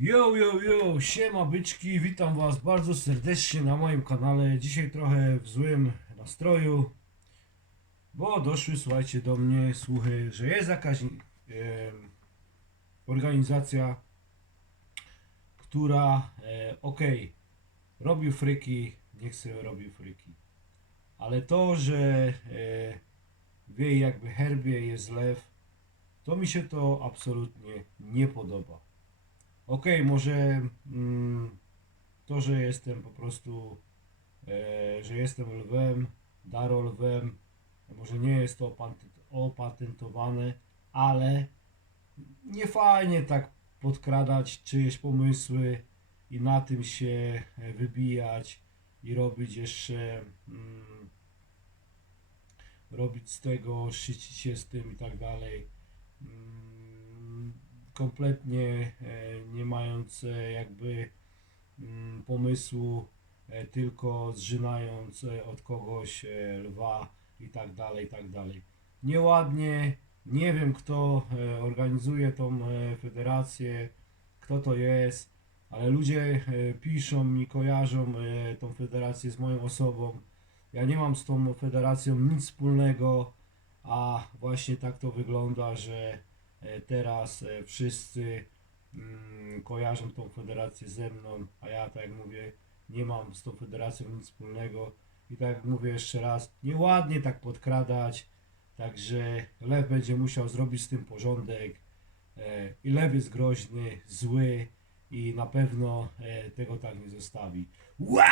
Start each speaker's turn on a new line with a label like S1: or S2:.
S1: Yo, yo, yo, siema byczki, witam was bardzo serdecznie na moim kanale. Dzisiaj trochę w złym nastroju, bo doszły, słuchajcie, do mnie słuchy, że jest jakaś em, organizacja, która, e, okej, robi fryki, niech sobie robi fryki. Ale to, że e, w jej jakby herbie jest lew, to mi się to absolutnie nie podoba. Okej, może mm, to, że jestem po prostu, e, że jestem lwem, Daro lwem, może nie jest to opatentowane, ale nie fajnie tak podkradać czyjeś pomysły i na tym się e, wybijać i robić jeszcze, mm, robić z tego, szycić się z tym i tak dalej. Kompletnie e, nie mając e, jakby mm, pomysłu, e, tylko zżynając od kogoś lwa i tak dalej, i tak dalej. Nieładnie, nie wiem kto organizuje tą federację, kto to jest, ale ludzie piszą mi, kojarzą tą federację z moją osobą. Ja nie mam z tą federacją nic wspólnego, a właśnie tak to wygląda, że teraz e, wszyscy mm, kojarzą tą federację ze mną, a ja tak jak mówię, nie mam z tą federacją nic wspólnego i tak jak mówię jeszcze raz, nieładnie tak podkradać, także Lew będzie musiał zrobić z tym porządek e, i Lew jest groźny, zły i na pewno e, tego tak nie zostawi. Ła!